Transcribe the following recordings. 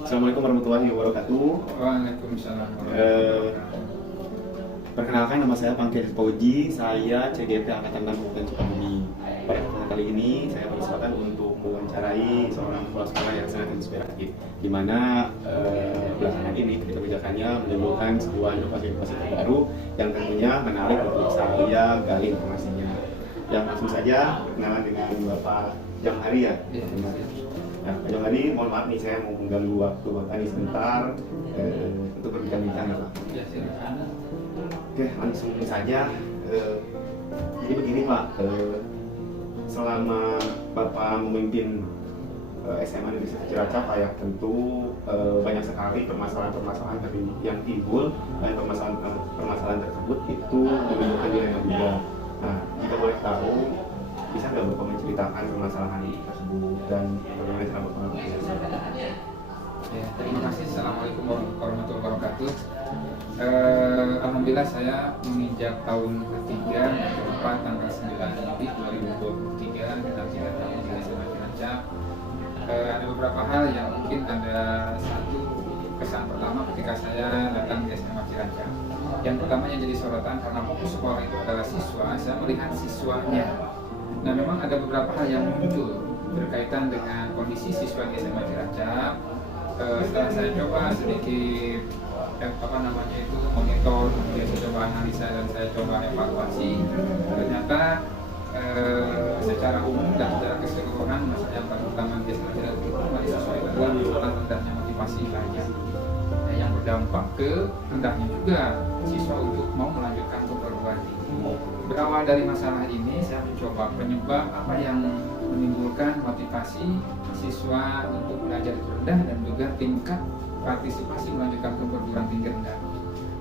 Assalamualaikum warahmatullahi wabarakatuh. Waalaikumsalam Eh, warahmatullahi wabarakatuh. Perkenalkan, nama saya Pangkir Fauji, saya CGT Angkatan 6 Kabupaten Sukabumi. Pada kesempatan kali ini saya berkesempatan untuk mewawancarai seorang kepala sekolah yang sangat inspiratif, di mana belakangan ini kebijakannya menimbulkan sebuah inovasi-inovasi terbaru yang tentunya menarik untuk saya gali informasinya. Yang langsung saja perkenalan dengan Bapak Jamhari ya. Iya. Nah, Pak Jamhari, mohon maaf nih saya mau mengganggu waktu Bapak ini sebentar untuk berbincang-bincang ya Pak. Ya, silakan. Oke, langsung saja. Jadi begini Pak, selama Bapak memimpin SMA Negeri 1 Cilacap Pak ya, tentu banyak sekali permasalahan-permasalahan yang timbul, dan permasalahan tersebut itu menimbulkan dilema juga. Nah, jika boleh tahu, bisa nggak Bapak menceritakan permasalahan tersebut dan bagaimana cara Bapak mengatasinya? Ya, terima kasih. Assalamualaikum warahmatullahi wabarakatuh. Alhamdulillah saya menginjak tahun ketiga, tepat tanggal 9 Juli 2023 dengan tahun di SMA Cilacap. Ada beberapa hal yang mungkin ada satu kesan pertama ketika saya datang ke SMA Cilacap. Yang pertama yang jadi sorotan karena fokus sekolah itu adalah siswa, saya melihat siswanya. Nah, memang ada beberapa hal yang muncul berkaitan dengan kondisi siswa di SMA Cilacap. Setelah saya coba sedikit monitor, kemudian saya coba analisa dan saya coba evaluasi, ternyata secara umum dan secara keseluruhan masalah yang paling utama di SMA Cilacap itu sesuai dengan masalah rendahnya motivasi belajar, yang berdampak ke rendahnya juga siswa untuk mau melanjutkan ke perguruan tinggi. Berawal dari masalah ini, saya mencoba penyebab apa yang menimbulkan motivasi siswa untuk belajar itu rendah dan juga tingkat partisipasi melanjutkan ke perguruan tinggi rendah.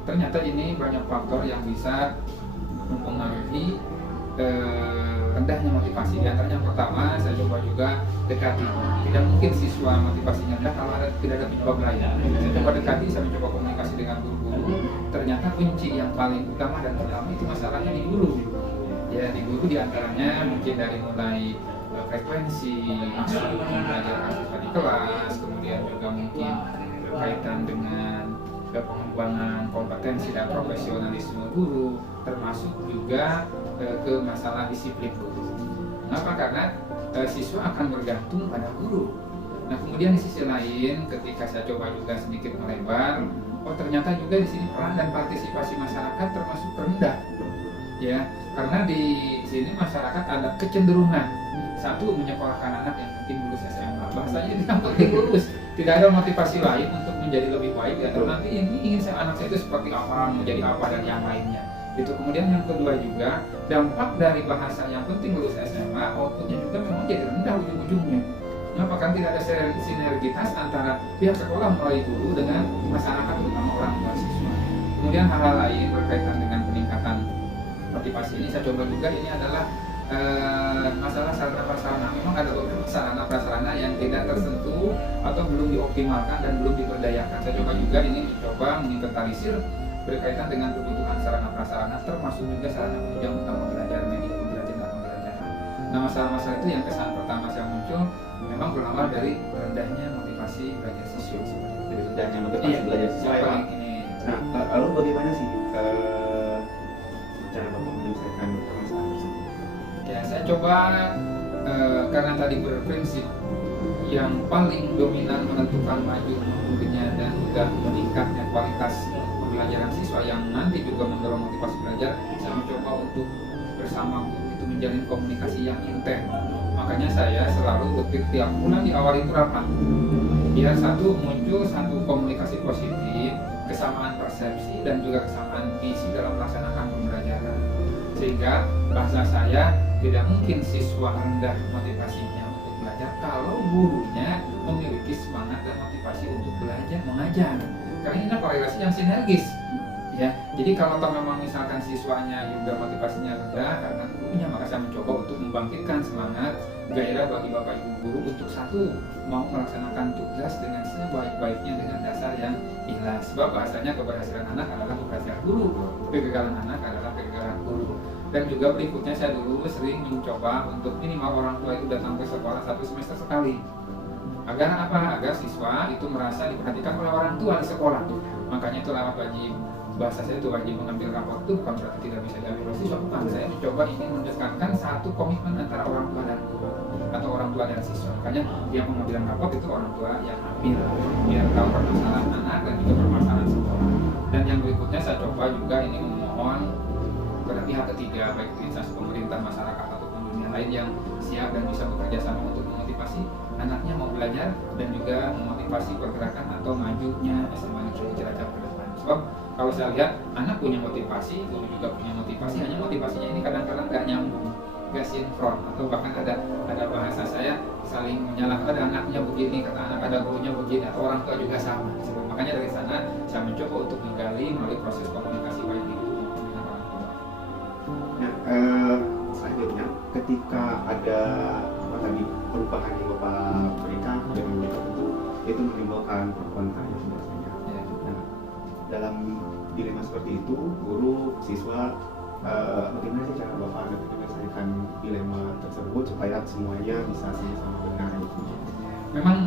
Ternyata ini banyak faktor yang bisa mempengaruhi rendahnya motivasi. Di antaranya yang pertama, saya coba juga dekati. Tidak mungkin siswa motivasinya rendah kalau tidak ada penyebab lain. Saya coba dekati, saya mencoba komunikasi dengan guru-guru. Ternyata kunci yang paling utama dan pertama itu masalahnya di guru. Ya, di guru diantaranya mungkin dari mulai frekuensi masuk belajar siswa di kelas, kemudian juga mungkin berkaitan dengan pengembangan kompetensi dan profesionalisme guru, termasuk juga ke masalah disiplin guru. Kenapa? Karena siswa akan bergantung pada guru. Nah, kemudian di sisi lain, ketika saya coba juga sedikit melebar, oh ternyata juga di sini peran dan partisipasi masyarakat termasuk rendah. Ya, karena di sini masyarakat ada kecenderungan satu menyekolahkan anak yang mungkin lulus SMA, bahasanya ini yang penting lulus, tidak ada motivasi lain untuk menjadi lebih baik ya. Nanti ini ingin anak saya itu seperti apa, menjadi apa dan yang lainnya. Itu kemudian yang kedua juga dampak dari bahasa yang penting lulus SMA, outputnya juga memang jadi rendah ujung-ujungnya. Kenapa? Kan tidak ada sinergitas antara pihak sekolah melalui guru dengan masyarakat terutama orang tua siswa. Kemudian hal-hal lain berkaitan dengan peningkatan motivasi ini saya coba juga, ini adalah masalah sarana prasarana. Memang ada beberapa sarana prasarana yang tidak tersentuh atau belum dioptimalkan dan belum diberdayakan. Saya coba juga ini mencoba menginventarisir berkaitan dengan kebutuhan sarana prasarana, termasuk juga sarana penunjang utama belajar, media pembelajaran dan pembelajaran. Nah, masalah-masalah itu yang kesan pertama yang muncul memang berawal dari rendahnya motivasi belajar siswa. Dari rendahnya motivasi belajar siswa ya Pak. Nah, lalu bagaimana sih cara Bapak menyelesaikan permasalahan tersebut? Ya, saya coba karena tadi berprinsip yang paling dominan menentukan maju mundurnya dan juga meningkatnya kualitas pembelajaran siswa yang nanti juga mendorong motivasi belajar, saya mencoba untuk bersama guru itu menjalin komunikasi yang intens. Makanya saya selalu tiap bulan di awal itu rapat, biar muncul satu komunikasi positif, kesamaan persepsi dan juga kesamaan visi dalam melaksanakan pembelajaran, sehingga bahasa saya tidak mungkin siswa rendah motivasinya untuk belajar kalau gurunya memiliki semangat dan motivasi untuk belajar mengajar. Karena ini korelasi yang sinergis. Ya, jadi kalau memang misalkan siswanya juga motivasinya rendah karena gurunya, maka saya mencoba untuk membangkitkan semangat, gairah bagi bapak ibu guru untuk satu mau melaksanakan tugas dengan sebaik-baiknya dengan dasar yang ikhlas. Sebab bahasanya keberhasilan anak adalah keberhasilan guru, kegagalan anak adalah kegagalan guru. Dan juga berikutnya saya dulu sering mencoba untuk minimal orang tua itu datang ke sekolah 1 semester sekali. Agar apa? Agar siswa itu merasa diperhatikan oleh orang tua di sekolah. Makanya itu lewat wajib, bahasa saya itu wajib mengambil rapor itu bukan berarti tidak bisa diambil oleh siswa, bukan. Saya mencoba ingin mendekatkan satu komitmen antara orang tua dan guru atau orang tua dan siswa. Makanya yang mengambil rapor itu orang tua yang ambil, biar tahu permasalahan anak dan juga permasalahan sekolah. Dan yang berikutnya saya coba juga ini memohon kepada pihak ketiga, baik itu instansi pemerintah, masyarakat ataupun dunia lain yang siap dan bisa bekerja sama untuk memotivasi anaknya mau belajar dan juga memotivasi pergerakan atau majunya SMA Negeri Cilacap ke depan. Sebab kalau saya lihat anak punya motivasi, guru juga punya motivasi, hanya motivasinya ini kadang-kadang nggak nyambung, nggak sinkron, atau bahkan ada bahasa saya saling menyalahkan, ada anaknya begini, kata anak, ada gurunya begini, atau orang tua juga sama. Sebab makanya dari sana saya mencoba untuk menggali melalui proses komunikasi baik ibu maupun dengan orang tua. Nah, selanjutnya ketika ada apa tadi perubahan yang Bapak berikan dengan mereka tentu itu menimbulkan pro kontra ya biasanya. Ya. Nah, dalam dilema seperti itu, guru, siswa, bagaimana sih cara Bapak menyelesaikan dilema tersebut supaya semuanya bisa sama-sama benar gitu? Memang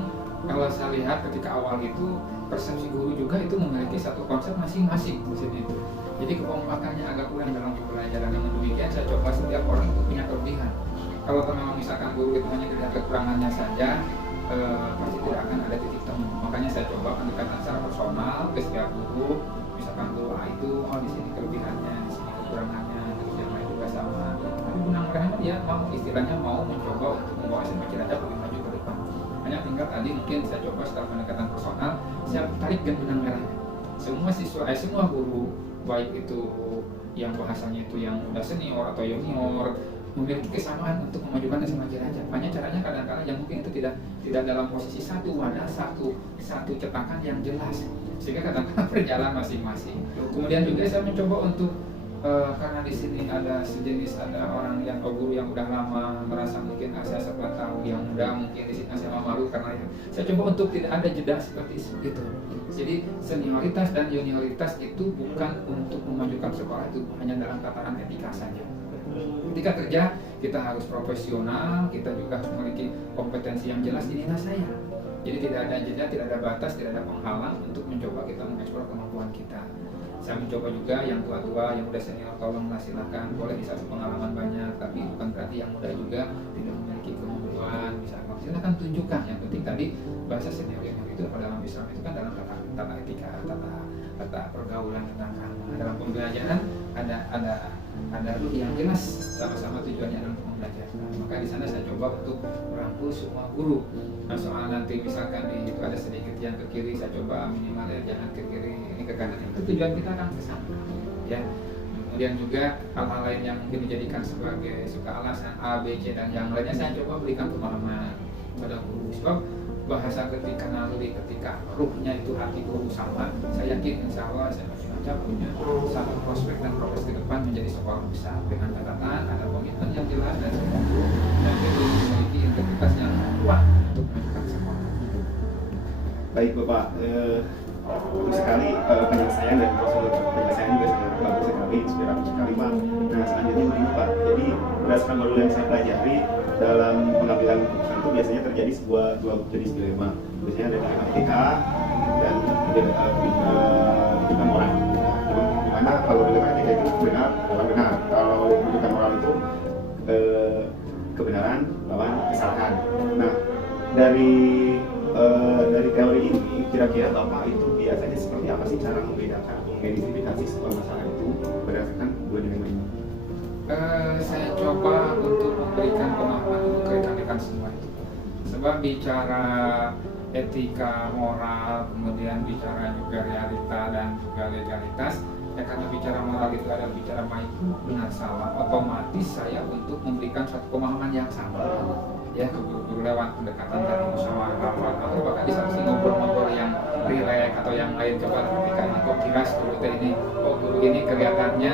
kalau saya lihat ketika awal itu persepsi guru juga itu memiliki satu konsep masing-masing di sini itu. Jadi kekompakannya agak kurang dalam pembelajaran. Dengan demikian saya coba setiap orang itu punya kelebihan. Kalau memang misalkan guru itu hanya dilihat kekurangannya saja, pasti tidak akan ada titik temu. Makanya saya coba pendekatan secara personal ke setiap guru. Misalkan guru A itu, oh di sini kelebihannya, di sini kekurangannya, terus yang lain juga sama. Tapi benang merahnya dia mau istilahnya mau mencoba untuk membawa SMA Cilacap lebih maju ke depan. Hanya tinggal tadi mungkin saya coba setelah pendekatan personal, saya tarik benang merahnya. Semua siswa, semua guru, baik itu yang bahasanya itu yang udah senior atau junior, memiliki kesamaan untuk memajukan SMA Cilacap. Hanya caranya kadang-kadang yang mungkin itu tidak dalam posisi satu wadah, satu cetakan yang jelas, sehingga kadang-kadang berjalan masing-masing. Kemudian juga saya mencoba untuk karena di sini ada sejenis, ada orang yang guru yang udah lama merasa mungkin saya setelah tahu, yang muda mungkin di sini saya malu karena itu. Saya coba untuk tidak ada jeda seperti itu. Jadi senioritas dan junioritas itu bukan untuk memajukan sekolah, itu hanya dalam tataran etika saja. Ketika kerja kita harus profesional, kita juga harus memiliki kompetensi yang jelas. Inilah saya. Jadi tidak ada jeda, tidak ada batas, tidak ada penghalang untuk mencoba kita mengeksplor kemampuan kita. Saya mencoba juga yang tua-tua, yang udah senior, tolonglah silakan, boleh bisa pengalaman banyak, tapi bukan berarti yang muda juga tidak memiliki kemampuan. Misalkan silakan tunjukkan. Yang penting tadi bahasa senior itu dalam Islam itu kan dalam tata etika, tata pergaulan tentang agama. Dalam pembelajaran ada ruh yang jelas, sama-sama tujuannya adalah untuk membelajarkan. Maka di sana saya coba untuk merangkul semua guru. Nah, soal nanti misalkan di itu ada sedikit yang ke kiri, saya coba minimal ya jangan ke kiri, ini ke kanan. Itu tujuan kita akan ke sana. Ya. Kemudian juga hal-hal lain yang mungkin dijadikan sebagai suka alasan A, B, C dan yang lainnya saya coba berikan pemahaman pada guru. Sebab bahasa ketika naluri, ketika ruhnya itu hati guru sama, saya yakin insya Allah SMA Cilacap punya satu prospek dan progres ke depan menjadi sekolah besar dengan catatan ada komitmen yang jelas dan semua guru dan itu memiliki integritas yang kuat untuk memajukan sekolah. Baik Bapak, bagus sekali penyelesaian dan prosedur penyelesaian juga sangat bagus sekali, inspiratif sekali Pak. Nah selanjutnya begini Pak, jadi berdasarkan modul yang saya pelajari dalam pengambilan keputusan itu biasanya terjadi dua jenis dilema. Biasanya ada dilema etika dan rujukan moral. Dimana kalau dilema etika itu benar lawan benar, kalau rujukan moral itu kebenaran lawan kesalahan. Nah dari teori ini kira-kira Bapak itu biasanya seperti apa sih cara membedakan atau mengidentifikasi sebuah masalah itu berdasarkan dua dilema ini? Saya coba untuk memberikan pemahaman untuk rekan-rekan semua itu. Sebab bicara etika, moral, kemudian bicara juga realita dan juga legalitas. Ya karena bicara moral itu adalah bicara baik benar salah, otomatis saya untuk memberikan suatu pemahaman yang sama. Ya ke guru lewat pendekatan dari musyawarah atau bahkan di samping ngobrol-ngobrol yang rileks atau yang lain, coba ketika ini kok kiras guru ini, oh guru ini kelihatannya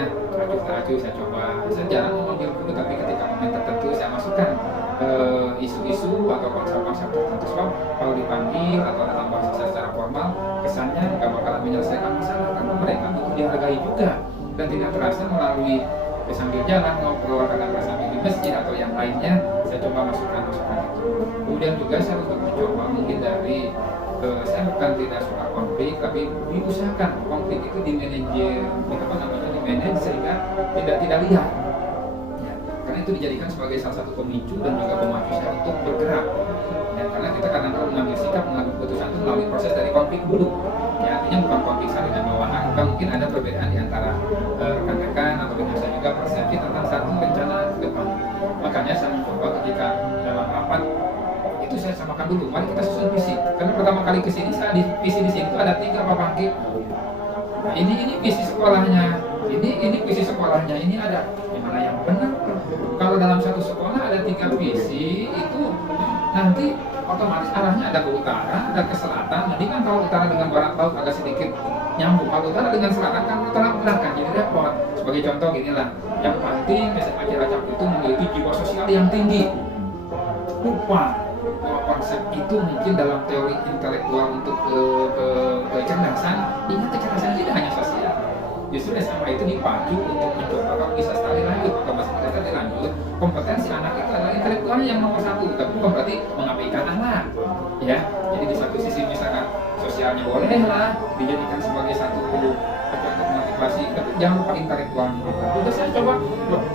acuh saya coba. Saya jarang memanggil guru, tapi ketika momen tertentu saya masukkan isu-isu atau konsep-konsep tertentu. Sebab kalau dipanggil atau dalam bahasa secara formal kesannya nggak bakalan menyelesaikan masalah karena mereka butuh dihargai juga dan tidak terasa melalui sambil jalan ngobrol kadang-kadang sambil masjid atau yang lainnya, saya coba masukkan itu. Kemudian juga saya untuk mencoba menghindari, saya bukan tidak suka konflik, tapi diusahakan konflik itu dimanage sehingga tidak liar. Ya, karena itu dijadikan sebagai salah satu pemicu dan juga pemacu saya untuk bergerak. Ya, karena kita kadang-kadang mengambil sikap, mengambil keputusan itu melalui proses dari konflik dulu. Ya, artinya bukan konflik saling dan bawahan, bukan mungkin ada perbedaan di antara rekan-rekan atau bisa juga persepsi tentang satu rencana ke depan. Makanya saya mencoba ketika dalam rapat itu saya samakan dulu, mari kita susun visi. Karena pertama kali ke sini saya visi di sini itu ada 3 Pak Bangkit. Nah, ini visi sekolahnya, ini visi sekolahnya, ini ada yang mana yang benar. Kalau dalam satu sekolah ada 3 visi itu nanti otomatis arahnya ada ke utara, ada ke selatan. Mendingan kalau utara dengan barat laut agak sedikit nyambung. Kalau utara dengan selatan kan utara belakang jadi repot. Sebagai contoh ginilah, yang penting SMA Cilacap itu memiliki jiwa sosial yang tinggi. Lupa bahwa konsep itu mungkin dalam teori intelektual untuk kecerdasan, ingat kecerdasan tidak hanya sosial. Justru SMA itu dipacu untuk mencoba kalau bisa sekali lanjut atau masih tidak tadi lanjut, kompetensi anak itu adalah intelektualnya yang nomor 1, tapi bukan berarti mengabaikan anak. Ya, jadi di satu sisi misalkan sosialnya bolehlah dijadikan sebagai satu aspek untuk motivasi, tapi jangan lupa intelektualnya. Juga saya coba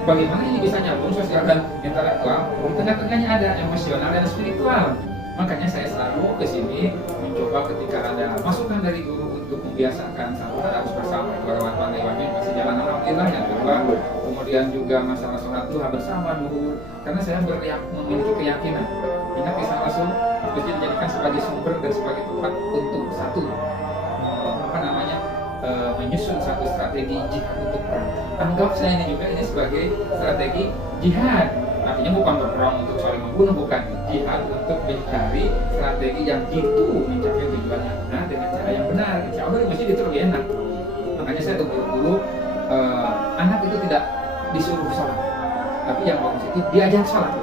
bagaimana ini bisa nyambung sosial dan intelektual, di tengah-tengahnya ada emosional dan spiritual. Makanya saya selalu ke sini mencoba ketika ada masukan dari guru untuk membiasakan satu harus bersama, lewat lewatnya masih jalan alhamdulillah yang kedua. Kemudian juga masalah sholat duha bersama dulu, karena saya memiliki keyakinan ingat bisa langsung bisa dijadikan sebagai sumber dan sebagai tempat untuk satu menyusun satu strategi jihad untuk perang. Anggap saya ini juga ini sebagai strategi jihad. Artinya bukan berperang untuk saling membunuh, bukan, jihad untuk mencari strategi yang itu mencapai tujuan yang benar dengan cara yang benar. Insya Allah di masjid itu lebih enak. Makanya saya dulu anak itu tidak disuruh sholat, tapi yang bagus itu diajak sholat.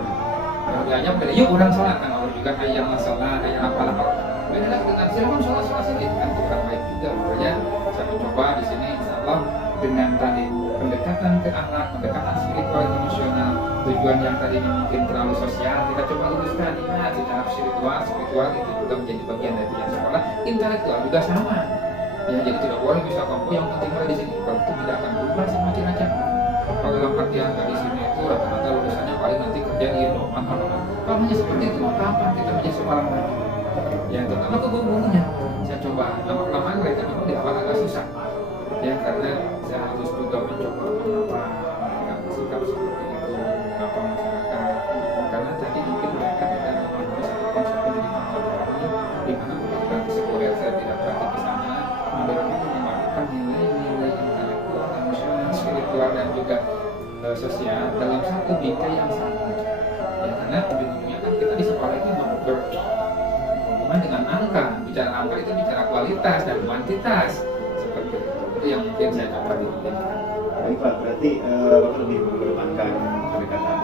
Kalau diajak, yuk orang sholat, kan Allah juga ayam masalah, ayam apalah. Beda lagi dengan silakan sholat sini, kan itu orang baik juga. Makanya saya mencoba di sini, insya Allah dengan tadi pendekatan ke akhlak, pendekatan spiritual, emosional, tujuan yang tadi mungkin terlalu sosial, kita coba luruskan. Ingat, secara spiritual itu juga menjadi bagian dari tujuan sekolah. Intelektual juga sama. Ya, jadi tidak boleh bisa kamu yang penting ada di sini. Kalau itu tidak akan berubah sama Cilacap. Kalau dalam artian dari sini itu rata-rata lulusannya paling nanti kerja di Indomaret. Kalau hanya seperti itu, kapan kita menjadi seorang maju? Yang terutama ke gurunya, saya coba lama-kelamaan mereka memang di awal agak susah. Ya, karena saya harus juga mencoba mengapa mereka bersikap seperti itu, mengapa masyarakat. Karena tadi mungkin mereka tidak memahami satu konsep pendidikan modern di mana bukan sekuler, saya tidak berarti ke sana. Modern itu memadukan nilai-nilai intelektual, emosional, spiritual dan juga sosial dalam satu bingkai yang sama. Ya, karena ujung-ujungnya kan kita di sekolah itu berhubungan dengan angka. Bicara angka itu bicara kualitas dan kuantitas. Seperti itu yang mungkin saya coba di sini. Baik Pak, berarti Bapak lebih mengedepankan pendekatan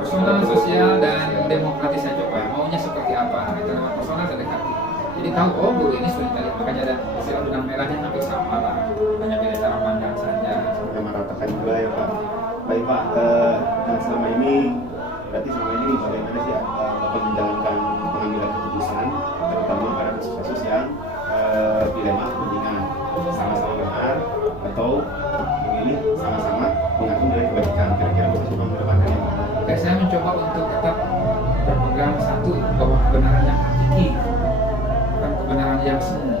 personal, sosial dan demokratis saya coba. Maunya seperti apa? Itu nama personal dan dekati. Jadi tahu, oh guru ini sulit tadi, makanya ada istilah benang merahnya hampir sama lah. Hanya beda cara pandang saja. Kita meratakan juga ya Pak. Baik Pak, dan selama ini berarti bagaimana sih Bapak menjalankan pengambilan keputusan, terutama pada kasus-kasus yang dilema kepentingan, sama-sama benar atau memilih sama-sama mengaku dari kebajikan. Kira-kira Bapak coba mendepankan yang mana? Saya mencoba untuk tetap berpegang satu bahwa kebenaran yang hakiki, bukan kebenaran yang semu.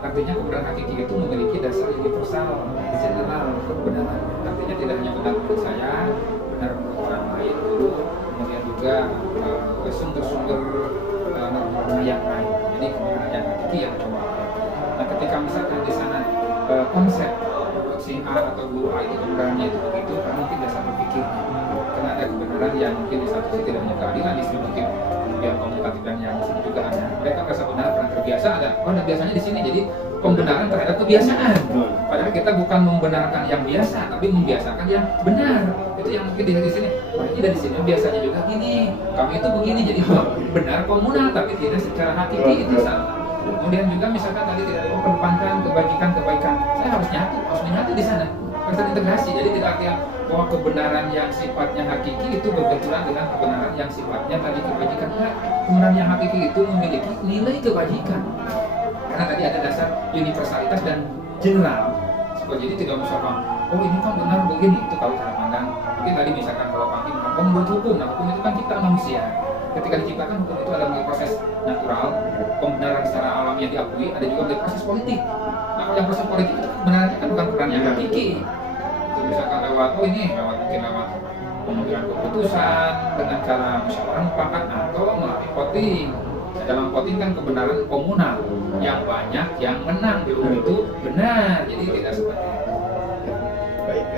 Artinya kebenaran hakiki itu memiliki dasar universal, general kebenaran. Artinya tidak hanya benar menurut saya, benar menurut orang lain dulu, kemudian juga sumber-sumber norma yang lain. Jadi kebenaran yang hakiki yang coba. Nah, ketika misalkan di sana konsep si A atau guru A itu kebenarannya itu begitu, karena mungkin dasar berpikirnya. Karena ada kebenaran yang mungkin di satu sisi tidak hanya keadilan, distributif, kemudian komunikatif dan yang di sini juga ada. Mereka merasa benar karena terbiasa ada. Oh, nah biasanya di sini jadi pembenaran terhadap kebiasaan. Padahal kita bukan membenarkan yang biasa, tapi membiasakan yang benar. Itu yang mungkin di sini. Wah, ini dari sini biasanya juga gini. Kami itu begini, jadi benar komunal, tapi tidak secara hakiki itu salah. Kemudian juga misalkan tadi tidak mengedepankan kebajikan, saya harus menyatu di sana. terintegrasi. Jadi tidak artinya bahwa kebenaran yang sifatnya hakiki itu berbenturan dengan kebenaran yang sifatnya tadi kebajikan. Enggak, kebenaran yang hakiki itu memiliki nilai kebajikan. Karena tadi ada dasar universalitas dan general. Jadi tidak misalkan, oh ini kan benar begini, itu kalau cara pandang. Mungkin tadi misalkan kalau Pak Kim, oh menurut hukum, nah hukum itu kan ciptaan manusia. Ketika diciptakan hukum itu ada melalui proses natural, pembenaran secara alam yang diakui, ada juga melalui proses politik. Nah kalau yang proses politik itu kebenarannya kan bukan peran yang hakiki. Itu misalkan lewat, oh ini mungkin lewat pengambilan keputusan dengan cara musyawarah mufakat atau melalui voting. Nah, dalam voting kan kebenaran komunal, yang banyak yang menang belum itu benar, jadi tidak seperti itu. Baik,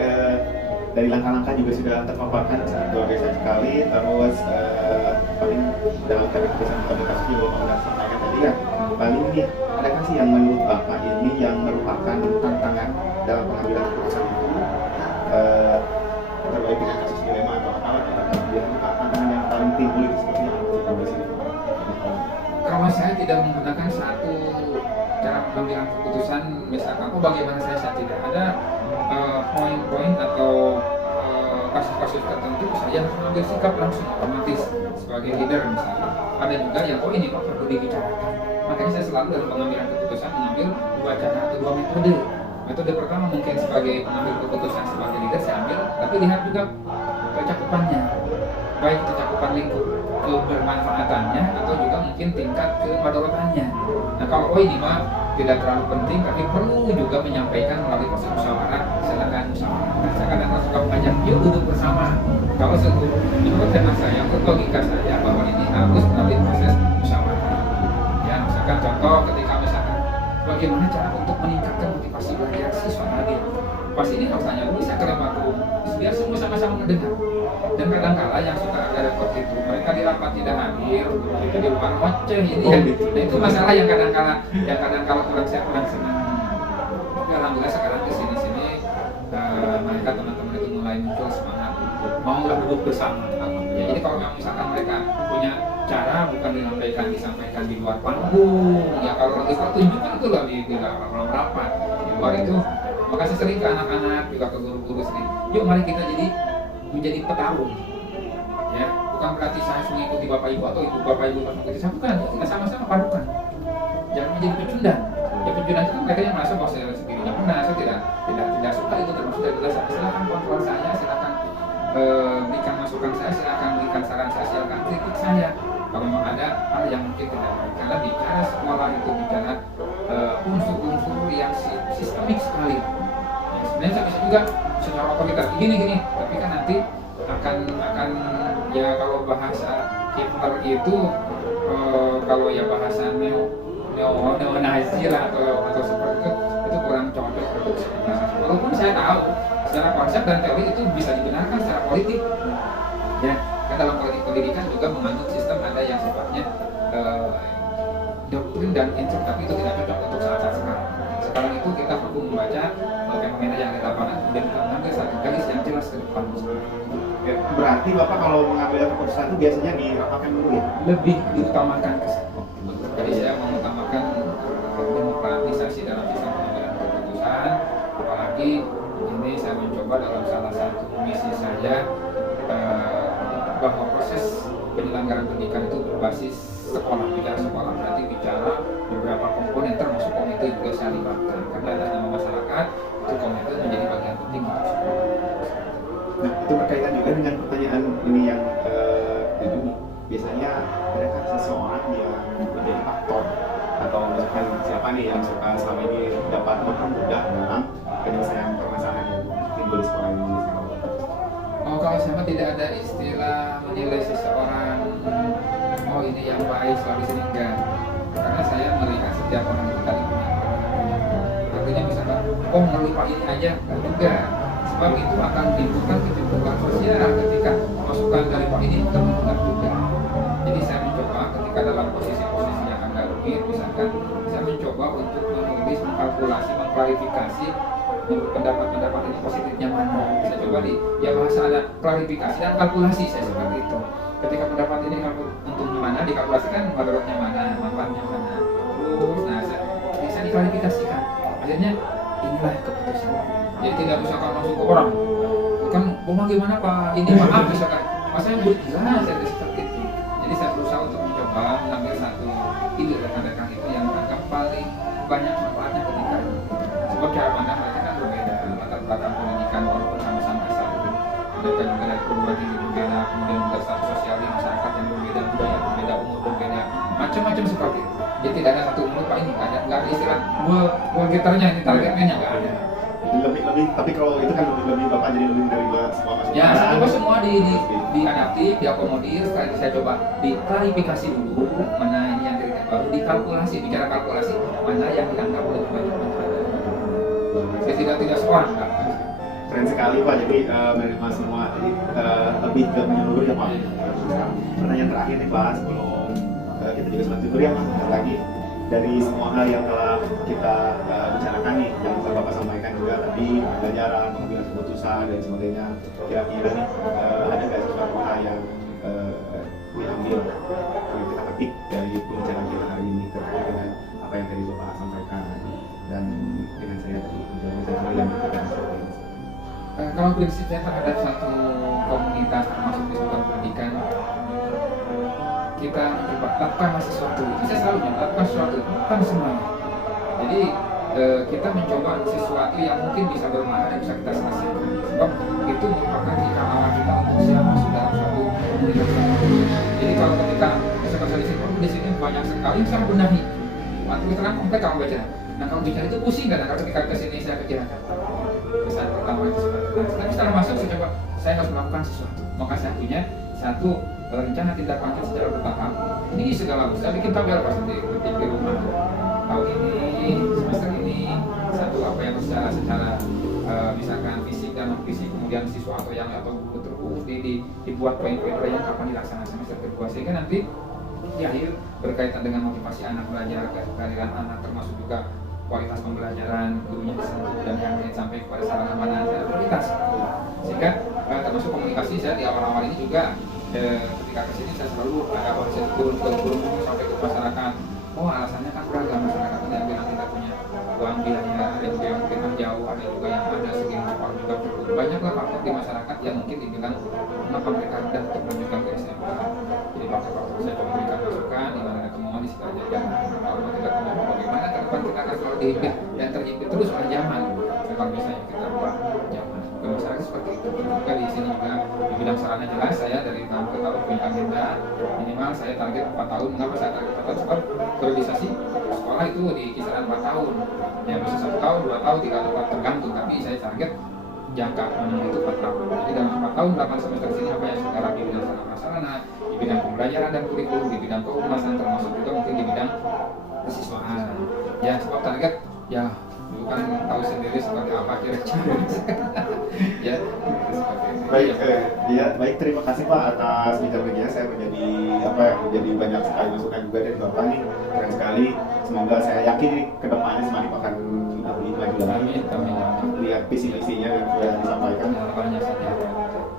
dari langkah-langkah juga sudah terpaparkan, sangat luar biasa sekali. Terus paling dalam keputusan komunikasi juga Bapak sudah sampaikan tadi ya, paling ini adakah sih yang menurut Bapak ini yang merupakan tantangan dalam pengambilan keputusan itu, terkait dengan kasus dilema atau apa, kemudian tantangan yang paling timbul itu seperti apa sih? Kalau saya tidak menggunakan satu cara pengambilan keputusan, misalkan oh bagaimana saya tidak ada poin-poin atau kasus-kasus tertentu saya harus mengambil sikap langsung otomatis sebagai leader misalnya. Ada juga yang oh ini kok perlu dibicarakan. Makanya saya selalu dalam pengambilan keputusan mengambil dua cara atau dua metode. Metode pertama mungkin sebagai pengambil keputusan sebagai leader saya ambil, tapi lihat juga cakupannya, baik itu cakupan lingkup kebermanfaatannya atau juga mungkin tingkat kemadaratannya. Nah kalau oh ini mah tidak terlalu penting tapi perlu juga menyampaikan melalui proses musyawarah, silakan musyawarah. Nah, saya kadang suka mengajak yuk duduk bersama. Kalau menurut hemat saya, menurut logika saya bahwa ini harus melalui proses musyawarah. Ya misalkan contoh ketika misalkan bagaimana cara untuk meningkatkan motivasi belajar siswa tadi. Pas ini harus tanya dulu saya ke Remakum biar semua sama-sama mendengar. Dan kadang-kala yang suka ada repot itu mereka di rapat tidak hadir, itu di luar ngoceh ini ya. Nah itu masalah yang kadang-kala kurang senang. Tapi alhamdulillah sekarang di sini mereka teman-teman itu mulai muncul semangat untuk maulah duduk bersama. Ya, jadi kalau misalkan mereka punya cara bukan disampaikan di luar panggung, ya kalau lagi pertunjukan itu lah di dalam rapat. Di luar itu, maka saya sering ke anak-anak juga ke guru-guru sendiri. Yuk mari kita menjadi petarung, ya bukan berarti saya mengikuti bapak ibu atau ibu bapak ibu mengikuti saya, bukan, kita sama-sama padukan, jangan menjadi pecundang. Ya pecundang itu mereka yang merasa bahwa saya sendirinya benar, saya tidak suka itu termasuk dari dasar. Silakan kontrol saya, silakan berikan masukan saya, silakan berikan saran saya, silakan kritik saya. Kalau memang ada hal yang mungkin tidak baik, karena bicara sekolah itu bicara unsur-unsur yang sistemik sekali. Ya, sebenarnya saya bisa juga secara otoritas gini, tapi kan nanti akan ya kalau bahasa Hitler itu kalau ya bahasa neo-Nazi lah atau seperti itu kurang cocok untuk sebenarnya. Walaupun saya tahu secara konsep dan teori itu bisa dibenarkan secara politik. Ya, kan dalam politik pendidikan juga menganut sistem ada yang sifatnya doktrin dan instruksi, tapi itu tidak cocok untuk saat sekarang. Sekarang itu kita perlu membaca fenomena yang di lapangan dan mengambil satu garis yang jelas ke depan. Ya, berarti Bapak kalau mengambil keputusan itu biasanya dirapatkan dulu ya? Lebih diutamakan kesana. Jadi saya mengutamakan demokratisasi dalam sistem pengambilan keputusan. Apalagi ini saya mencoba dalam salah satu misi saya bahwa proses penyelenggaraan pendidikan itu berbasis sekolah. Bicara sekolah berarti bicara beberapa komponen termasuk komite juga saya libatkan karena atas nama masyarakat itu komite menjadi bagian penting untuk sekolah. Nah itu berkaitan juga dengan pertanyaan ini yang biasanya adakah seseorang yang menjadi faktor atau misalkan siapa nih yang suka selama ini dapat mempermudah dalam penyelesaian permasalahan yang timbul di sekolah ini? Oh kalau sama tidak ada istilah menilai seseorang oh ini yang baik selalu sini enggak, karena saya melihat setiap orang itu tadi punya artinya misalkan oh melupa ini aja enggak, sebab itu akan menimbulkan kecemburuan sosial ketika masukan dari Pak ini terbuka juga. Jadi saya mencoba ketika dalam posisi-posisi yang agak rumit misalkan saya mencoba untuk menulis, mengkalkulasi, mengklarifikasi pendapat-pendapat ini positifnya mana. Saya coba ya bahasa ada klarifikasi dan kalkulasi saya seperti itu. Ketika pendapat ini untungnya mana, dikalkulasikan mudaratnya mana, manfaatnya mana. Terus, nah bisa diklarifikasikan. Akhirnya inilah keputusan. Jadi tidak misalkan masuk ke orang, kan gimana Pak, ini maaf misalkan, saya murid gila, saya seperti itu. Jadi saya berusaha untuk mencoba mengambil satu ide rekan-rekan itu yang akan paling banyak manfaatnya ketika ini. Sebab cara pandang mereka kan berbeda, latar belakang pendidikan walaupun sama-sama asal itu. Mereka juga dari perguruan tinggi berbeda, kemudian juga status sosial di masyarakat yang berbeda, budaya berbeda, umur berbeda, macam-macam seperti itu. Jadi tidak ada satu umur Pak ini, nggak ada istilah gua gitarnya ini targetnya nggak ada. Lebih tapi kalau itu kan lebih bapak jadi lebih dari semua masukan. Ya, saya coba semua diadaptif, diakomodir. Setelah itu saya coba diklarifikasi dulu mana ini yang kira-kira baru dikalkulasi, bicara kalkulasi mana yang dianggap lebih banyak manfaat. Saya tidak seorang Pak. Keren sekali Pak, jadi menerima semua, jadi lebih ke menyeluruh ya Pak. Pertanyaan terakhir nih Pak, sebelum kita juga semakin tutur ya Pak, lagi dari semua hal yang telah kita bicarakan nih, yang telah Bapak sampaikan juga tadi, pembelajaran, pengambilan keputusan dan sebagainya, kira-kira nih ada nggak sesuatu hal yang diambil, kita petik dari pembicaraan kita hari ini terkait dengan apa yang tadi Bapak sampaikan dan dengan saya tadi penjelasan yang kita sampaikan. Kalau prinsipnya terhadap satu komunitas termasuk di sebuah pendidikan, kita coba lakukan sesuatu. Saya selalu lakukan sesuatu, bukan semuanya. Jadi kita mencoba sesuatu yang mungkin bisa bermakna dan bisa kita selesaikan. Sebab itu merupakan jika awal kita untuk siap masuk dalam suatu komunitas. Jadi kalau ketika saya di sini banyak sekali saya benahi. Waktu kita kan komplek kalau baca. Nah kalau bicara itu pusing kan? Kalau ketika kesini saya kecilkan. Kesan pertama itu seperti itu. Tapi setelah masuk saya coba, saya harus melakukan sesuatu. Maka saya punya satu rencana tindak lanjut secara bertahap. Ini segala saya bikin tabel pas di rumah. Tahun ini, semester ini, satu apa yang secara misalkan fisik dan non fisik, kemudian siswa atau yang atau buku dibuat poin-poin yang kapan dilaksanakan semester kedua, sehingga nanti di akhir berkaitan dengan motivasi anak belajar, kehadiran anak, termasuk juga kualitas pembelajaran, gurunya disentuh dan yang lain sampai kepada sarana mana prioritas. Sehingga termasuk komunikasi saya di awal-awal ini juga ketika kesini saya selalu ada konsep turun sampai ke masyarakat. Oh alasannya kan beragam, masyarakat ini yang bilang kita punya uang biaya, ada juga yang mungkin jauh, ada juga yang ada segi lapar juga. Banyaklah faktor di masyarakat yang mungkin dibilang kenapa mereka rendah untuk melanjutkan ke SMK. Jadi faktor-faktor saya coba berikan masukan di mana ada kemauan di sekitar jalan. Kalau tidak kemauan bagaimana ke depan kita akan selalu dihimpit dan terhimpit terus oleh zaman. Kalau misalnya kita ubah zaman ke masyarakat seperti itu. Juga di sini juga di bidang sarana jelas saya dari tahun ke tahun punya agenda minimal saya target 4 tahun. Mengapa saya target 4 tahun? Sebab periodisasi sekolah itu di kisaran 4 tahun. Ya bisa 1 tahun, 2 tahun, 3 tahun tergantung. Tapi saya target jangka menengah itu 4 tahun. Jadi dalam 4 tahun 8 semester sini apa yang sekarang di bidang sarana, di bidang pembelajaran dan kurikulum, di bidang kehumasan, termasuk juga mungkin di bidang kesiswaan. Ya sebab target ya dulu kan tahu sendiri seperti apa kira-kira. Ya baik, baik, terima kasih Pak atas bicaranya. Saya menjadi banyak sekali masukan juga dari Bapak nih, keren sekali. Semoga saya yakin nih kedepannya Semanip akan lebih maju lagi. Lihat visi-visinya yang sudah disampaikan.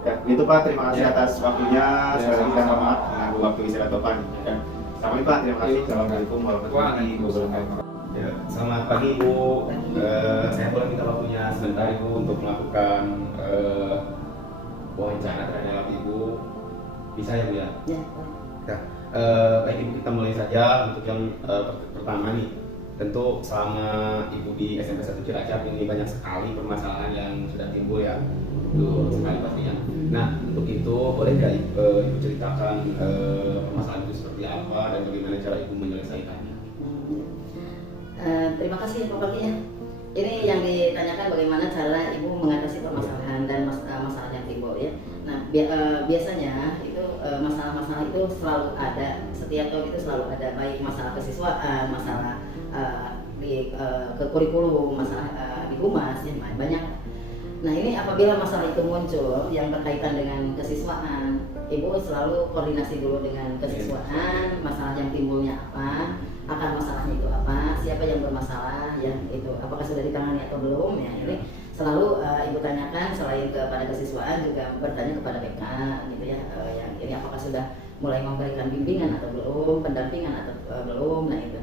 Ya, itu Pak, terima kasih atas waktunya. Sekali lagi saya mohon maaf mengganggu waktu istirahat Bapak. Dan sama Pak, terima kasih. Assalamualaikum warahmatullahi wabarakatuh. Ya, selamat pagi Ibu. Saya boleh minta waktunya sebentar Ibu untuk melakukan wawancara terhadap Ibu. Bisa ya Bu ya? Ya. Baik Ibu, kita mulai saja untuk yang pertama nih. Tentu selama Ibu di SMP 1 Cilacap ini banyak sekali permasalahan yang sudah timbul ya. Itu sekali pastinya. Nah, untuk itu boleh nggak Ibu ceritakan permasalahan itu seperti apa dan bagaimana cara Ibu menyelesaikannya? Terima kasih Pak Bagi ya. Ini yang ditanyakan bagaimana cara Ibu mengatasi permasalahan dan masalah yang timbul ya. Nah biasanya itu masalah-masalah itu selalu ada, setiap tahun itu selalu ada, baik masalah kesiswaan, masalah ke kurikulum, masalah di humas ya, banyak. Nah ini apabila masalah itu muncul yang berkaitan dengan kesiswaan, Ibu selalu koordinasi dulu dengan kesiswaan, masalah yang timbulnya apa, akar masalahnya itu apa, siapa yang bermasalah, ya itu apakah sudah ditangani atau belum, ya ini selalu Ibu tanyakan. Selain kepada kesiswaan juga bertanya kepada BK gitu ya, yang ini apakah sudah mulai memberikan bimbingan atau belum, pendampingan atau belum. Nah itu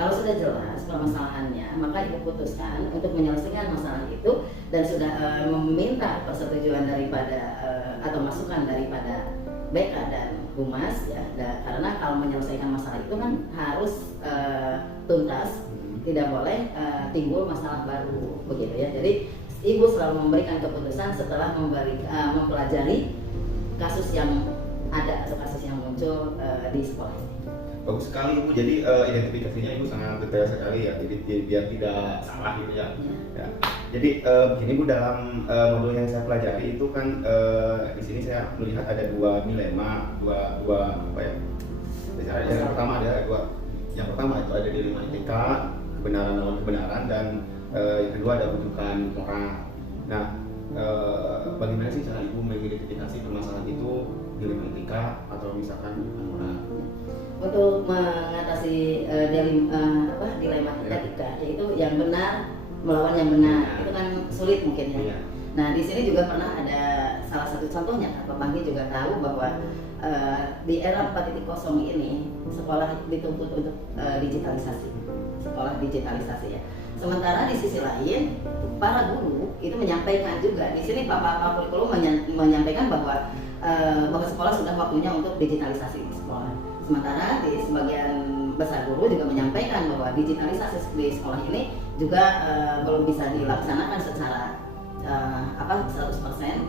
Kalau sudah jelas permasalahannya, maka ibu putuskan untuk menyelesaikan masalah itu dan sudah meminta persetujuan daripada atau masukan daripada BK dan Humas ya. Karena kalau menyelesaikan masalah itu kan harus tuntas, tidak boleh timbul masalah baru begitu ya. Jadi ibu selalu memberikan keputusan setelah mempelajari kasus yang ada atau kasus yang muncul di sekolah ini. Bagus sekali Ibu, jadi identifikasinya Ibu sangat detail sekali ya, jadi biar tidak salah gitu ya. Ya. Jadi begini Bu, dalam modul yang saya pelajari itu kan di sini saya melihat ada dua dilema, dua apa ya? Yang pertama ada yang pertama itu ada dilema etika, kebenaran lawan kebenaran, dan yang kedua ada rujukan moral. Nah, bagaimana sih cara Ibu mengidentifikasi permasalahan itu dilema etika atau misalkan rujukan moral? Untuk mengatasi dilema etika, yaitu yang benar melawan yang benar, itu kan sulit mungkin ya. Nah di sini juga pernah ada salah satu contohnya, Pak Bangki juga tahu bahwa di era 4.0 ini sekolah dituntut untuk digitalisasi, sekolah digitalisasi ya. Sementara di sisi lain para guru itu menyampaikan juga di sini Pak Kurikulum menyampaikan bahwa sekolah sudah waktunya untuk digitalisasi di sekolah. Sementara di sebagian besar guru juga menyampaikan bahwa digitalisasi di sekolah ini juga belum bisa dilaksanakan secara 100%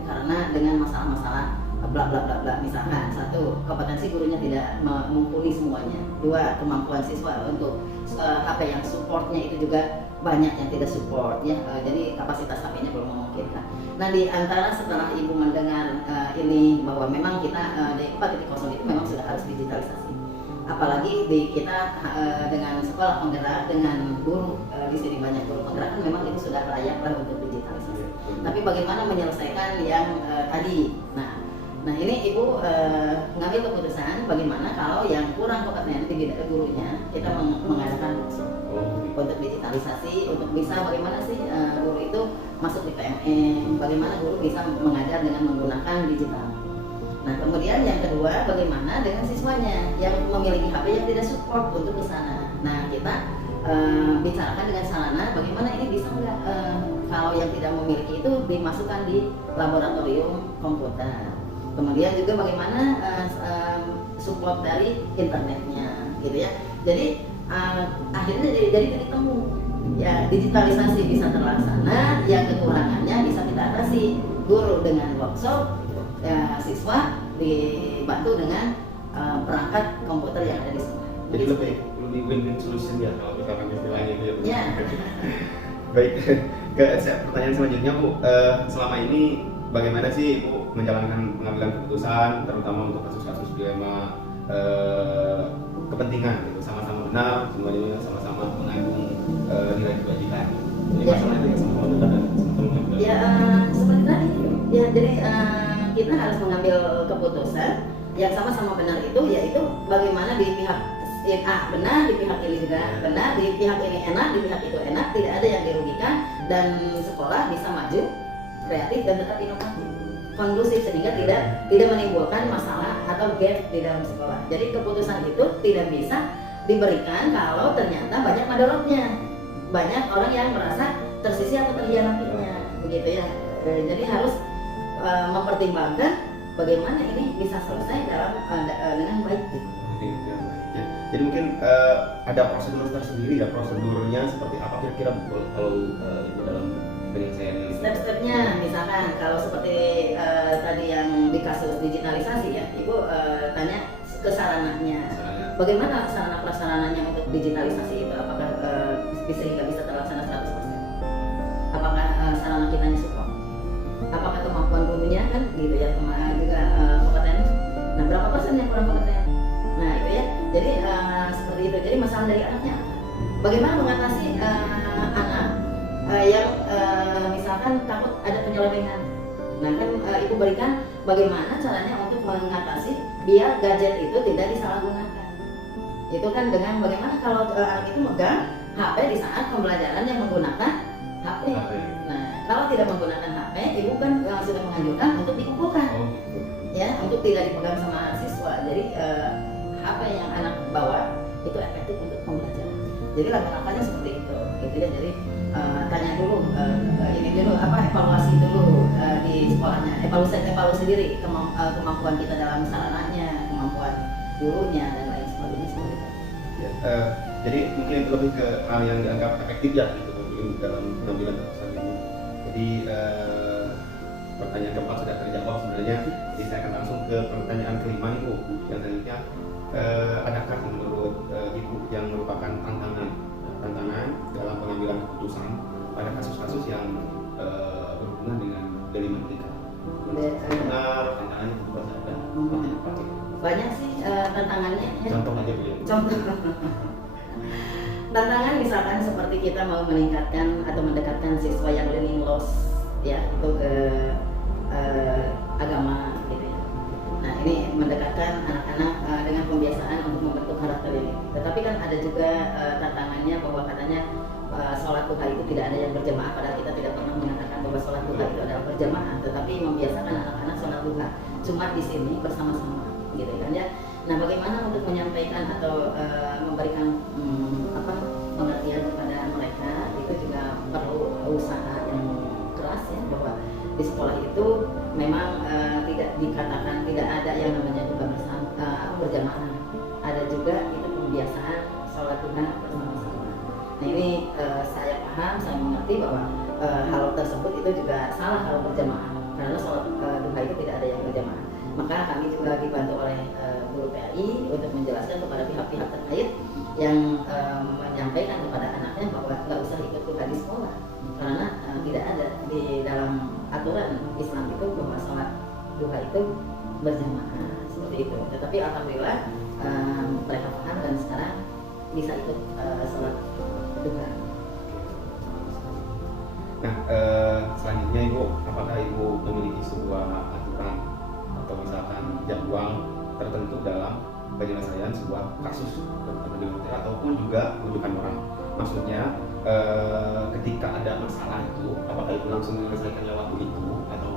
karena dengan masalah-masalah bla bla bla bla. Misalkan satu, kompetensi gurunya tidak mumpuni semuanya. Dua, kemampuan siswa untuk HP yang supportnya itu juga banyak yang tidak support ya. Jadi kapasitas HP-nya belum memungkinkan. Nah di antara setelah ibu mendengar ini bahwa memang kita di 4.0 itu memang sudah harus digitalisasi. Apalagi di kita dengan sekolah penggerak, dengan guru di sini banyak guru penggerak, kan memang itu sudah layak lah untuk digitalisasi. Tapi bagaimana menyelesaikan yang tadi? Nah ini ibu mengambil keputusan bagaimana kalau yang kurang kompeten di bidang gurunya kita mengadakan workshop untuk digitalisasi, untuk bisa bagaimana sih guru itu masuk di PMN, bagaimana guru bisa mengajar dengan menggunakan digital. Nah kemudian yang kedua, bagaimana dengan siswanya yang memiliki HP yang tidak support untuk ke sana. Nah kita bicarakan dengan sarana bagaimana ini bisa nggak kalau yang tidak memiliki itu dimasukkan di laboratorium komputer. Kemudian juga bagaimana support dari internetnya gitu ya. Jadi akhirnya jadi titik temu ya, digitalisasi bisa terlaksana, yang kekurangannya bisa kita atasi. Guru dengan workshop, ya, siswa dibantu dengan perangkat komputer yang ada di sekolah. Jadi lebih win-win solution ya kalau misalkan istilahnya itu ya. Ya. Baik, pertanyaan selanjutnya Bu, selama ini bagaimana sih Ibu menjalankan pengambilan keputusan terutama untuk kasus-kasus dilema kepentingan gitu, sama-sama benar, semuanya sama-sama mengandung nilai kebajikan. Jadi masalah itu sama-sama benar dan sama-sama benar. Ya seperti tadi ya, jadi kita harus mengambil keputusan yang sama-sama benar itu, yaitu bagaimana di pihak A benar, di pihak ini juga benar, di pihak ini enak, di pihak itu enak, tidak ada yang dirugikan dan sekolah bisa maju, kreatif dan tetap inovatif, kondusif sehingga tidak menimbulkan masalah atau gap di dalam sekolah. Jadi keputusan itu tidak bisa diberikan kalau ternyata banyak madorotnya, banyak orang yang merasa tersisih atau terhianatinya, begitu ya. Jadi harus mempertimbangkan bagaimana ini bisa selesai dengan baik. Jadi mungkin ada prosedur tersendiri ya, prosedurnya seperti apa kira-kira kalau itu dalam penyelesaian ini? Step-stepnya misalkan kalau seperti tadi yang di kasus digitalisasi ya, Ibu tanya ke sarananya. Bagaimana sarana prasarananya untuk digitalisasi itu? Apakah bisa terlaksana 100%? Apakah sarana kitanya support? Apakah kemampuan gurunya kan gitu ya, juga kompeten? Nah berapa persen yang kurang kompeten? Nah itu ya, jadi seperti itu. Jadi masalah dari anaknya apa? Bagaimana mengatasi anak yang misalkan takut ada penyelewengan? Nah kan ibu berikan bagaimana caranya untuk mengatasi biar gadget itu tidak disalahgunakan. Itu kan dengan bagaimana kalau anak itu megang HP di saat pembelajaran yang menggunakan HP. Nah kalau tidak menggunakan HP, ibu kan sudah menganjurkan untuk dikumpulkan, ya, untuk tidak dipegang sama siswa. Jadi HP yang anak bawa itu efektif untuk pembelajaran. Jadi langkah-langkahnya seperti itu, gitu ya. Jadi tanya dulu, ini dulu evaluasi dulu di sekolahnya, evaluasi diri kemampuan kita dalam sarananya, kemampuan gurunya dan lain sebagainya seperti itu. Ya, jadi mungkin itu lebih ke hal yang dianggap efektif ya gitu mungkin dalam pengambilan keputusan ini. Jadi pertanyaan keempat sudah terjawab sebenarnya. Jadi saya akan langsung ke pertanyaan kelima nih Bu, yang selanjutnya adakah menurut Ibu yang merupakan tantangan dalam pengambilan keputusan pada kasus-kasus yang berhubungan dengan delima etika? Benar, tantangannya tentu saja ada. Banyak sih tantangannya. Ya. Contoh aja Bu ya. Contoh. Tantangan misalkan seperti kita mau meningkatkan atau mendekatkan siswa yang learning loss ya itu ke agama gitu ya. Nah ini mendekatkan anak-anak dengan pembiasaan untuk membentuk karakter ini. Tetapi kan ada juga tantangannya bahwa katanya sholat duha itu tidak ada yang berjamaah, padahal kita tidak pernah mengatakan bahwa sholat duha itu adalah berjamaah, tetapi membiasakan anak-anak sholat duha cuma di sini bersama-sama gitu kan ya. Nah bagaimana untuk menyampaikan atau memberikan pengertian kepada mereka itu juga perlu usaha yang keras ya, bahwa di sekolah itu memang tidak dikatakan tidak ada yang namanya buka bersama berjamaah, ada juga itu pembiasaan sholat duha bersama-sama. Nah ini saya paham, saya mengerti bahwa hal tersebut itu juga salah kalau berjamaah, karena sholat duha itu tidak ada yang berjamaah. Maka kami juga dibantu oleh guru PAI untuk menjelaskan kepada pihak-pihak terkait yang menyampaikan kepada anaknya bahwa nggak usah ikut duha di sekolah, karena tidak ada di dalam aturan Islam itu bahwa sholat duha itu berjamaah seperti itu. Tetapi alhamdulillah mereka paham dan sekarang bisa ikut sholat duha. Nah, selanjutnya Ibu, apakah Ibu memiliki sebuah aturan atau misalkan jadwal tertentu dalam penyelesaian sebuah kasus ataupun juga rujukan orang? Maksudnya ketika ada masalah itu, apakah Ibu langsung menyelesaikan lewat itu atau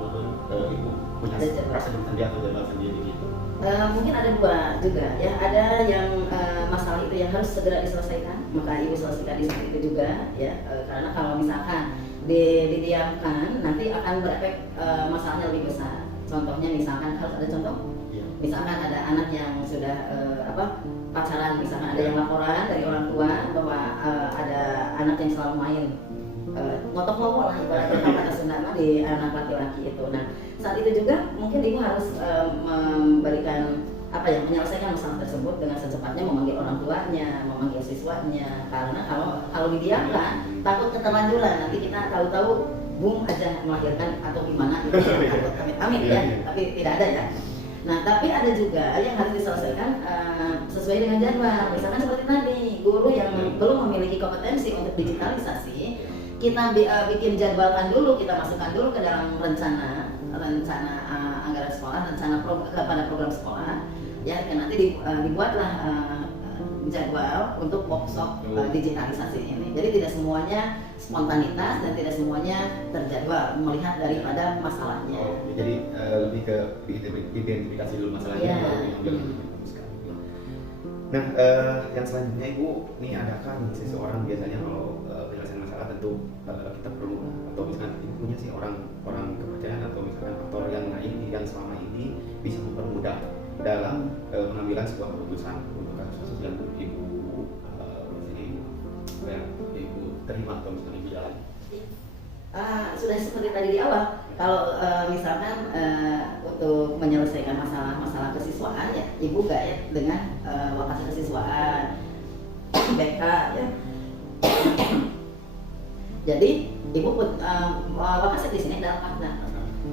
Ibu punya prosedur sendiri atau jadwal sendiri gitu? Mungkin ada dua juga ya, ada yang masalah itu yang harus segera diselesaikan, maka Ibu selesaikan di saat itu juga ya, karena kalau misalkan didiamkan nanti akan berefek masalahnya lebih besar. Contohnya misalkan harus ada contoh, misalkan ada anak yang sudah pacaran, misalkan ada yang laporan dari orang tua bahwa ada anak yang selalu main ngotok-ngotok lah ibaratnya kata Sunda di anak laki-laki itu. Nah saat itu juga mungkin ibu harus memberikan menyelesaikan masalah tersebut dengan secepatnya, memanggil orang tuanya, memanggil siswanya, karena kalau didiamkan takut keterlanjuran, nanti kita tahu-tahu boom aja melahirkan atau gimana gitu, amit-amit ya, tapi tidak ada ya. Nah tapi ada juga yang harus diselesaikan sesuai dengan jadwal, misalkan seperti tadi guru yang belum memiliki kompetensi untuk digitalisasi, kita bikin jadwalkan dulu, kita masukkan dulu ke dalam rencana anggaran sekolah, rencana pada program sekolah ya, dan nanti dibuatlah jadwal untuk workshop digitalisasi ini. Jadi tidak semuanya spontanitas dan tidak semuanya terjadwal melihat daripada masalahnya. Jadi lebih ke identifikasi dulu masalahnya baru diambil. Nah, yang selanjutnya Ibu, nih adakah seseorang biasanya kalau penyelesaian masalah tentu kita perlu, atau misalkan Ibu punya sih orang kepercayaan atau misalkan faktor yang lain yang selama ini bisa mempermudah dalam pengambilan sebuah keputusan untuk kasus-kasus yang Ibu terima atau misalnya Ibu jalani? Sudah seperti tadi di awal, kalau misalkan untuk menyelesaikan masalah kesiswaan ya, Ibu gak ya dengan wakasi kesiswaan BK ya. Jadi Ibu wakasi di sini adalah partner.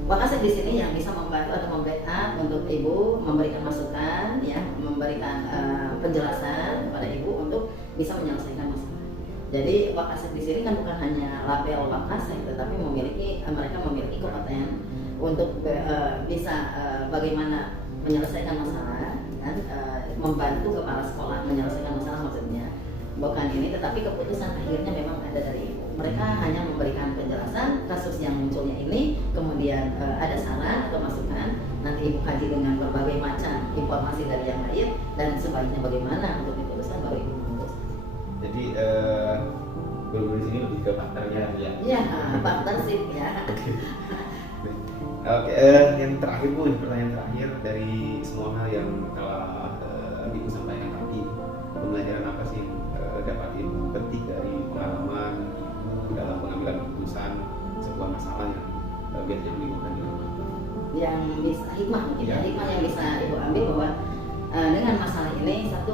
Wakasek di sini yang bisa membantu atau membackup untuk Ibu, memberikan masukan, ya, memberikan penjelasan kepada Ibu untuk bisa menyelesaikan masalah. Jadi wakasek di sini kan bukan hanya label wakasek, tetapi mereka memiliki kompeten untuk bisa bagaimana menyelesaikan masalah dan membantu kepala sekolah menyelesaikan masalah, maksudnya bukan ini, tetapi keputusan akhirnya memang ada dari Ibu. Mereka hanya memberikan penjelasan kasus yang munculnya ini, kemudian ada saran atau masukan, nanti Ibu kaji dengan berbagai macam informasi dari yang lain, dan sebaiknya bagaimana untuk diputuskan baru Ibu memutuskan. Jadi guru-guru di sini lebih ke partnernya ya. Iya, partnership ya. Oke, yang terakhir Bu, ini pertanyaan terakhir dari semua hal yang telah Ibu sampaikan tadi. Pembelajaran apa sih yang dapat Ibu petik dari pengalaman Ibu dalam pengambilan keputusan sebuah masalah yang biasanya membingungkan Ibu? Yang bisa hikmah mungkin ya, hikmah yang bisa Ibu ambil bahwa dengan masalah ini satu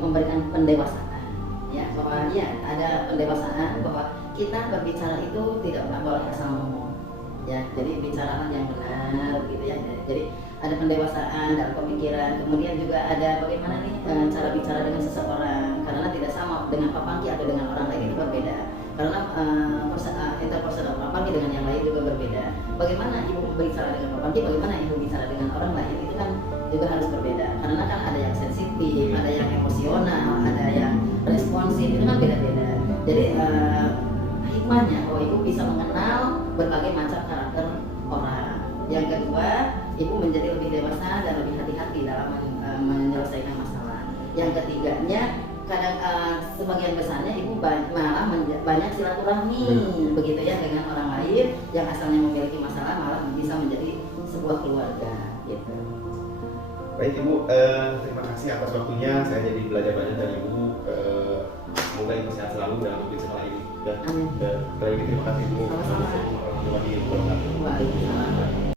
memberikan pendewasaan ya, bahwa ya ada pendewasaan bahwa kita berbicara itu tidak boleh asal ngomong ya, jadi bicara yang benar gitu ya. Jadi ada pendewasaan dalam pemikiran, kemudian juga ada bagaimana nih cara bicara dengan seseorang, karena tidak sama dengan Pak Pangki atau dengan orang lain itu berbeda, karena interpersonal Pak Pangki dengan yang lain juga berbeda. Bagaimana Ibu berbicara dengan Pak Pangki, bagaimana Ibu bicara dengan orang lain itu kan juga harus berbeda, karena kan ada yang sensitif, ada yang emosional, ada yang responsif, itu kan beda-beda. Jadi hikmahnya bahwa Ibu bisa mengenal berbagai macam karakter orang. Yang kedua, Ibu menjadi lebih dewasa dan lebih hati-hati dalam menyelesaikan masalah. Yang ketiganya, kadang sebagian besarnya Ibu malah banyak silaturahmi begitu ya dengan orang lain yang asalnya memiliki masalah, malah bisa menjadi sebuah keluarga gitu. Baik Ibu, terima kasih atas waktunya. Saya jadi belajar banyak dari Ibu. Semoga Ibu sehat selalu dalam memimpin sekolah ini. Dan terima kasih Ibu. Sama-sama. Assalamualaikum warahmatullahi wabarakatuh. Waalaikumsalam.